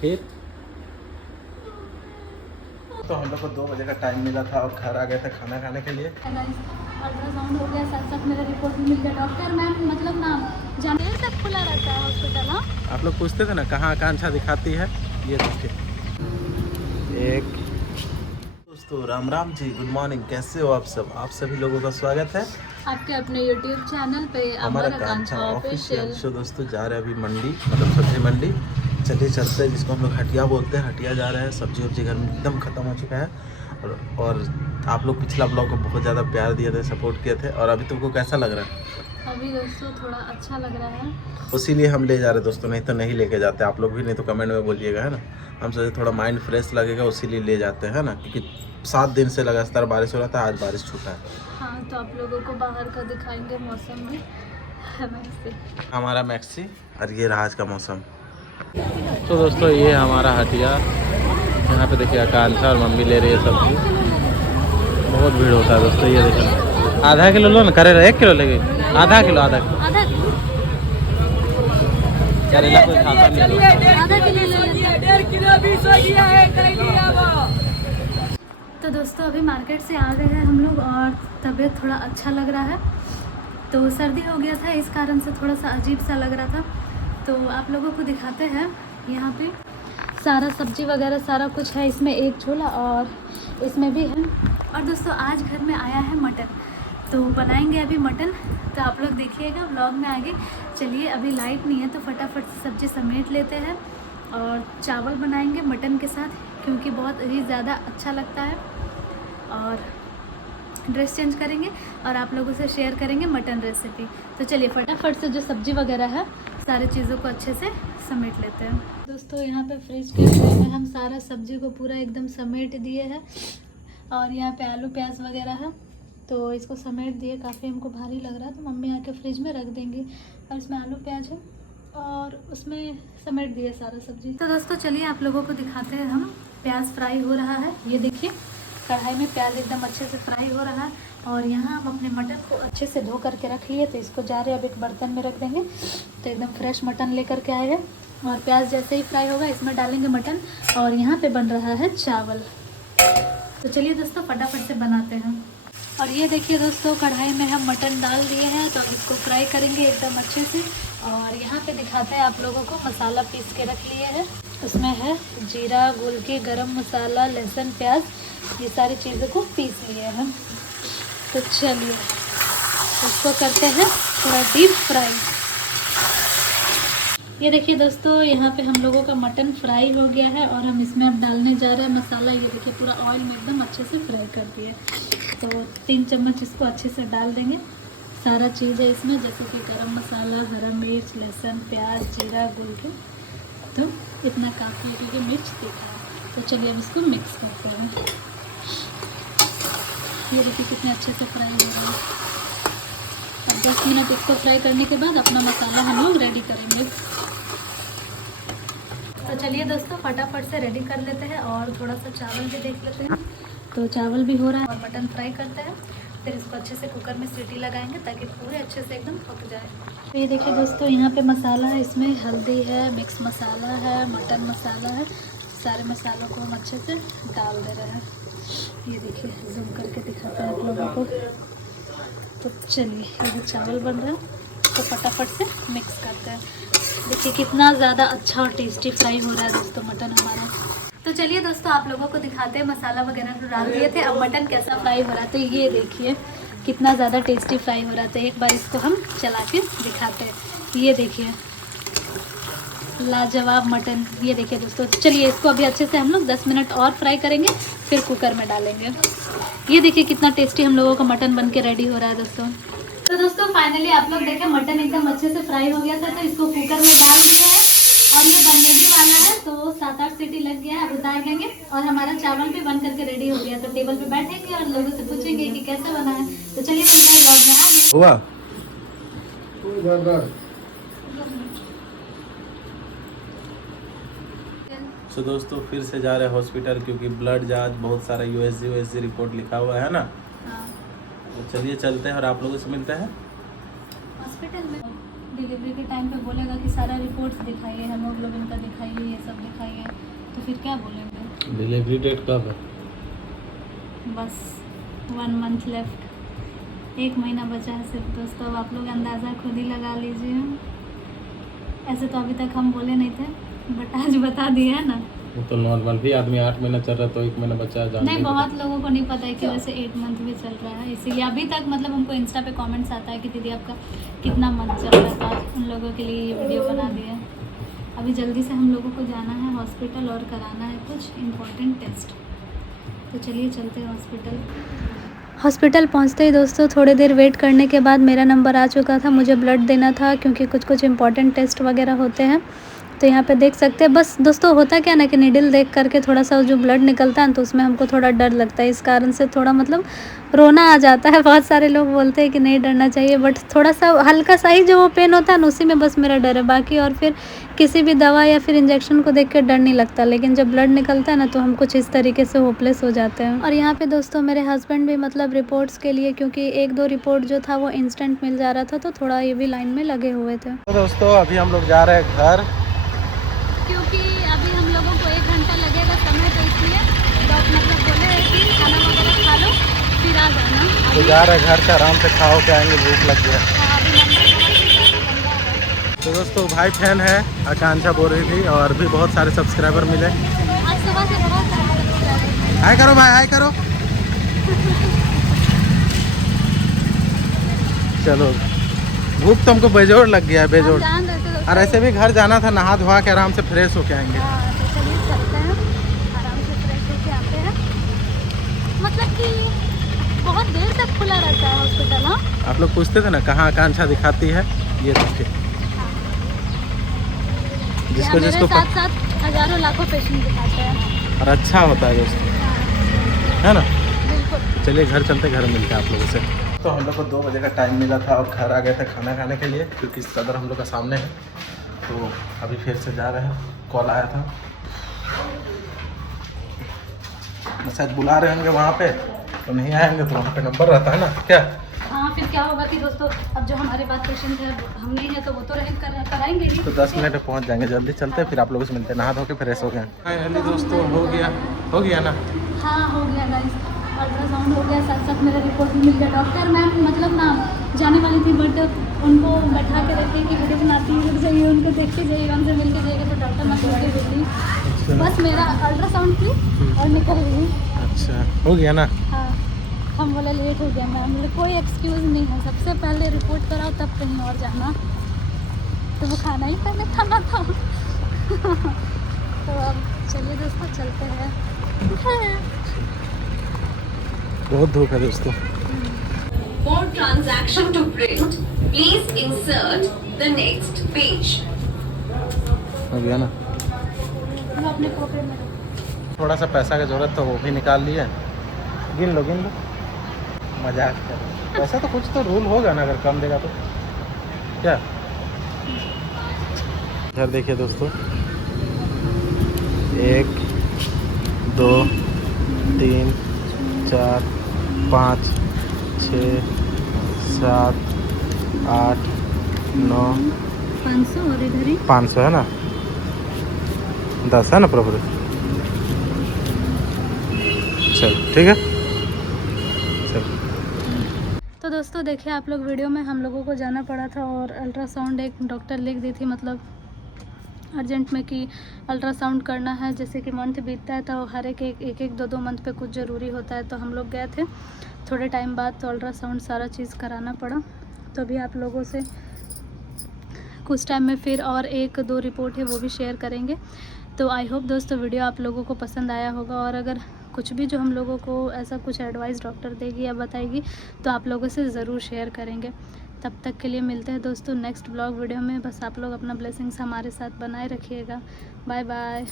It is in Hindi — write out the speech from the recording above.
फिर तो हम लोग को 2 बजे का टाइम मिला था और घर आ गए थे खाना खाने के लिए। अल्ट्रासाउंड हो गया, साथ साथ मेरा रिपोर्ट भी मिल गया। डॉक्टर मैम मतलब ना जाने तक खुला रहता है हॉस्पिटल। हाँ, आप लोग पूछते थे ना कहाँ आकांक्षा दिखाती है, ये देखिए। एक दोस्तों राम राम जी, गुड मॉर्निंग, कैसे हो आप सब? आप सभी लोगों का स्वागत है आपके अपने YouTube चैनल पे हमारा आकांक्षा ऑफिशियल। सो दोस्तों जा रहे हैं अभी मंडी, मतलब सब्जी मंडी। चलिए चलते हैं, जिसको हम लोग हटिया बोलते हैं, हटिया जा रहे हैं। सब्जी वब्जी घर में एकदम ख़त्म हो चुका है। और आप लोग पिछला ब्लॉग को बहुत ज़्यादा प्यार दिए थे, सपोर्ट किए थे। और अभी तुमको कैसा लग रहा है? अभी दोस्तों थोड़ा अच्छा लग रहा है, उसीलिए हम ले जा रहे हैं दोस्तों, नहीं तो नहीं लेके जाते। आप लोग भी नहीं तो कमेंट में बोलिएगा, है ना। हम सोचे थोड़ा माइंड फ्रेश लगेगा, उसीलिए ले जाते हैं ना, क्योंकि 7 दिन से लगातार बारिश हो रहा था, आज बारिश छूटा है। हाँ, तो आप लोगों को बाहर का दिखाएंगे मौसम भी। हमारा मैक्सी और ये रहा आज का मौसम। तो दोस्तों ये हमारा हटिया, यहाँ पे देखिए आकांक्षा और मम्मी ले रही है सब्जी। बहुत भीड़ होता है दोस्तों, ये देखिए। आधा किलो लो ना, करेला 1 किलो लेंगे। आधा किलो करेला कोई खाता नहीं है। तो दोस्तों अभी मार्केट से आ गए हैं हम लोग और तबीयत थोड़ा अच्छा लग रहा है। तो सर्दी हो गया था, इस कारण से थोड़ा सा अजीब सा लग रहा था। तो आप लोगों को दिखाते हैं, यहाँ पे सारा सब्जी वगैरह सारा कुछ है। इसमें एक झोला और इसमें भी है। और दोस्तों आज घर में आया है मटन, तो बनाएंगे अभी मटन। तो आप लोग देखिएगा व्लॉग में आगे। चलिए अभी लाइट नहीं है तो फटाफट से सब्जी समेट लेते हैं और चावल बनाएंगे मटन के साथ, क्योंकि बहुत ही ज़्यादा अच्छा लगता है। और ड्रेस चेंज करेंगे और आप लोगों से शेयर करेंगे मटन रेसिपी। तो चलिए फटाफट से जो सब्जी वगैरह है सारी चीज़ों को अच्छे से समेट लेते हैं। दोस्तों यहाँ पे फ्रिज के अंदर में हम सारा सब्जी को पूरा एकदम समेट दिए हैं। और यहाँ पे आलू प्याज वगैरह है, तो इसको समेट दिए। काफ़ी हमको भारी लग रहा है, तो मम्मी आके फ्रिज में रख देंगी। और इसमें आलू प्याज है और उसमें समेट दिए सारा सब्जी। तो दोस्तों चलिए आप लोगों को दिखाते हैं हम। प्याज फ्राई हो रहा है, ये देखिए कढ़ाई में प्याज एकदम अच्छे से फ्राई हो रहा है। और यहाँ हम अपने मटन को अच्छे से धो करके रख लिए, तो इसको जा रहे हैं अब एक बर्तन में रख देंगे। तो एकदम फ्रेश मटन लेकर के आए हैं। और प्याज जैसे ही फ्राई होगा इसमें डालेंगे मटन। और यहाँ पे बन रहा है चावल। तो चलिए दोस्तों फटाफट से बनाते हैं। और ये देखिए दोस्तों कढ़ाई में हम मटन डाल दिए हैं, तो अब इसको फ्राई करेंगे एकदम अच्छे से। और यहाँ पे दिखाते हैं आप लोगों को, मसाला पीस के रख लिए हैं। उसमें है जीरा, गोलकी, गरम मसाला, लहसुन, प्याज, ये सारी चीज़ों को पीस लिए हैं। तो चलिए इसको करते हैं थोड़ा डीप फ्राई। ये देखिए दोस्तों यहाँ पे हम लोगों का मटन फ्राई हो गया है और हम इसमें अब डालने जा रहे हैं मसाला। ये देखिए पूरा ऑयल में एकदम अच्छे से फ्राई कर दिया। तो 3 चम्मच इसको अच्छे से डाल देंगे। सारा चीज़ है इसमें, जैसे कि गरम मसाला, हरा मिर्च, लहसुन, प्याज, जीरा, गोलकी। तो इतना काफ़ी है क्योंकि मिर्च तीखा है। तो चलिए अब इसको मिक्स करते हैं। ये देखिए कितने अच्छे से फ्राई हो रहा है। अब 10 मिनट इसको फ्राई करने के बाद अपना मसाला हम लोग रेडी करेंगे। तो चलिए दोस्तों फटाफट से रेडी कर लेते हैं और थोड़ा सा चावल भी देख लेते हैं। तो चावल भी हो रहा है और मटन फ्राई करते हैं। फिर इसको अच्छे से कुकर में सीटी लगाएंगे ताकि पूरे अच्छे से एकदम पक जाए। तो ये देखिए दोस्तों यहाँ पे मसाला है, इसमें हल्दी है, मिक्स मसाला है, मटन मसाला है। सारे मसालों को हम अच्छे से डाल दे रहे हैं। ये देखिए जूम करके दिखाते हैं आप लोगों को। तो चलिए ये चावल बन रहा है, तो फटाफट से मिक्स करते हैं। देखिए कितना ज़्यादा अच्छा और टेस्टी फ्राई हो रहा है दोस्तों मटन हमारा। तो चलिए दोस्तों आप लोगों को दिखाते हैं, मसाला वगैरह तो डाल दिए थे, अब मटन कैसा फ्राई हो रहा है। तो ये देखिए कितना ज़्यादा टेस्टी फ्राई हो रहा है। तो एक बार इसको हम चला के दिखाते हैं। ये देखिए लाजवाब मटन। ये देखिए दोस्तों, चलिए इसको अभी अच्छे से हम लोग 10 मिनट और फ्राई करेंगे, फिर कुकर में डालेंगे। ये देखिए कितना टेस्टी हम लोगों का मटन बन के रेडी हो रहा है दोस्तों। तो दोस्तों फाइनली आप लोग देखें मटन एकदम अच्छे से फ्राई हो गया था। तो इसको कुकर में डाल दिए हैं और ये बनने भी वाला है। तो 7-8 सीटी लग गया है, अब उतार लेंगे। और हमारा चावल भी बन करके रेडी हो गया। तो टेबल पे बैठेंगे और लोगों से पूछेंगे कि कैसे बना है। तो चलिए मिलते हैं व्लॉग में। आगे हुआ तो दोस्तों फिर से जा रहे हैं हॉस्पिटल, क्योंकि ब्लड जांच बहुत सारा यूएसजी रिपोर्ट लिखा हुआ है ना। हाँ, तो चलिए चलते हैं और आप लोगों से मिलते हैं हॉस्पिटल में डिलीवरी डिलीवरी के टाइम पे बोलेगा कि सारा रिपोर्ट्स दिखाइए, हेमोग्लोबिन का दिखाइए, ये सब दिखाइए, तो फिर क्या बोलेंगे? डिलीवरी डेट कब है? बस 1 मंथ लेफ्ट, 1 महीना बचा है सिर्फ दोस्तों। अब आप लोग अंदाज़ा खुद ही लगा लीजिए। ऐसे तो अभी तक हम बोले नहीं थे, बट आज बता दिया है ना। वो तो नॉर्मल भी आदमी 8 महीना चल रहा है तो 1 महीीना बचा है। नहीं, बहुत लोगों को नहीं पता है कि वैसे 8 मंथ भी चल रहा है, इसीलिए अभी तक मतलब हमको इंस्टा पे कमेंट्स आता है कि दीदी आपका कितना मंथ चल रहा है, तो आज उन लोगों के लिए ये वीडियो बना दिया। अभी जल्दी से हम लोगों को जाना है हॉस्पिटल और कराना है कुछ इम्पोर्टेंट टेस्ट, तो चलिए चलते हैं हॉस्पिटल। हॉस्पिटल पहुंचते ही दोस्तों थोड़ी देर वेट करने के बाद मेरा नंबर आ चुका था। मुझे ब्लड देना था क्योंकि कुछ इम्पोर्टेंट टेस्ट वगैरह होते हैं। तो यहाँ पे देख सकते हैं। बस दोस्तों होता क्या ना कि नीडल देख करके थोड़ा सा जो ब्लड निकलता है तो उसमें हमको थोड़ा डर लगता है, इस कारण से थोड़ा मतलब रोना आ जाता है। बहुत सारे लोग बोलते हैं कि नहीं डरना चाहिए, बट थोड़ा सा हल्का सा ही जो वो पेन होता है ना उसी में बस मेरा डर है, बाकी और फिर किसी भी दवा या फिर इंजेक्शन को देख कर डर नहीं लगता। लेकिन जब ब्लड निकलता है ना तो हम कुछ इस तरीके से होपलेस हो जाते हैं। और यहाँ पे दोस्तों मेरे हस्बैंड भी मतलब रिपोर्ट्स के लिए, क्योंकि 1-2 रिपोर्ट जो था वो इंस्टेंट मिल जा रहा था, तो थोड़ा ये भी लाइन में लगे हुए थे। तो दोस्तों अभी हम लोग जा रहे हैं घर, क्योंकि अभी हम लोगों को 1 घंटा लगेगा समय, तो इसलिए डॉक्टर मतलब बोले हैं कि खाना वगैरह खा लो फिर आ जाना। तो जा रहे हैं घर से, आराम से खाओ के आएंगे, भूख लग गया। तो दोस्तों भाई फैन है, आकांक्षा बोल रही थी, और भी बहुत सारे सब्सक्राइबर मिले आज सुबह से बहुत सारे। हाय करो भाई, हाय करो। चलो, भूख तो हमको बेजोड़ लग गया है, बेजोड़। और ऐसे भी घर जाना था, नहा धोवा के आराम से फ्रेश होके आएंगे। हाँ, तो चलिए चलते हैं, आराम से फ्रेश होके आते हैं। मतलब कि बहुत देर तक खुला रहता है हॉस्पिटल। हाँ, आप लोग पूछते थे ना कहाँ आकांक्षा दिखाती है, ये देखिए। जिसको जिसको साथ साथ हजारों लाखों पेशेंट दिखाते हैं, और अच्छा होता है दोस्तों, है ना। बिल्कुल। चलिए घर चलते, घर मिलते हैं आप लोगों से। तो हम लोग को 2 बजे का टाइम मिला था और घर आ गए थे खाना खाने के लिए, क्योंकि सदर हम लोग का सामने है। तो अभी फिर से जा रहे हैं, कॉल आया था, शायद बुला रहे होंगे वहाँ पे, तो नहीं आएंगे तो वहाँ पे नंबर रहता है ना क्या। हाँ, फिर क्या होगा कि दोस्तों अब जो हमारे पास पेशेंट है हम नहीं है तो वो तो कराएंगे ही। तो 10 मिनट में पहुँच जाएंगे, जल्दी चलते हैं, फिर आप लोगों से मिलते हैं। नहा धो के फ्रेश हो गए फाइनली दोस्तों, हो गया ना। हाँ, हो गया गाइस, अल्ट्रासाउंड हो गया, साथ साथ मेरा रिपोर्ट भी मिल गया। डॉक्टर मैम मतलब ना जाने वाली थी, बट उनको बैठा के रखी कि वीडियो बनाती रुक जाइए, उनको देखते जाइए, उनसे मिल के जाइएगा। तो डॉक्टर मैम मिल के बोली बस मेरा अल्ट्रासाउंड की और निकल गई। अच्छा, हो गया ना। हाँ, हम बोले लेट हो गया मैम, बोले कोई एक्सक्यूज़ नहीं है, सबसे पहले रिपोर्ट कराओ तब कहीं और जाना। तो वो खाना ही पहले खाना था। तो अब चलिए दोस्तों चलते हैं। बहुत धूप है दोस्तों। For transaction to print, please insert the next page. हो गया ना। वो अपने पॉकेट में रखो। थोड़ा सा पैसा की जरूरत तो वो भी निकाल लिए, गिन लो मजाक कर। वैसा तो कुछ तो रूल होगा ना, अगर कम देगा तो क्या। इधर देखिए दोस्तों, 1 2 3 4 5 6 7 8 9 500 और इधर ही 500 है ना, 10 है ना प्रभु। चल ठीक है, चल। तो दोस्तों देखिए आप लोग, वीडियो में हम लोगों को जाना पड़ा था और अल्ट्रासाउंड एक डॉक्टर लिख दी थी, मतलब अर्जेंट में कि अल्ट्रासाउंड करना है। जैसे कि मंथ बीतता है तो हर एक 2 मंथ पे कुछ ज़रूरी होता है, तो हम लोग गए थे थोड़े टाइम बाद, तो अल्ट्रासाउंड सारा चीज़ कराना पड़ा। तो अभी आप लोगों से कुछ टाइम में फिर और 1-2 रिपोर्ट है वो भी शेयर करेंगे। तो आई होप दोस्तों वीडियो आप लोगों को पसंद आया होगा, और अगर कुछ भी जो हम लोगों को ऐसा कुछ एडवाइस डॉक्टर देगी या बताएगी तो आप लोगों से ज़रूर शेयर करेंगे। तब तक के लिए मिलते हैं दोस्तों नेक्स्ट ब्लॉग वीडियो में। बस आप लोग अपना ब्लेसिंग्स हमारे साथ बनाए रखिएगा। Bye bye.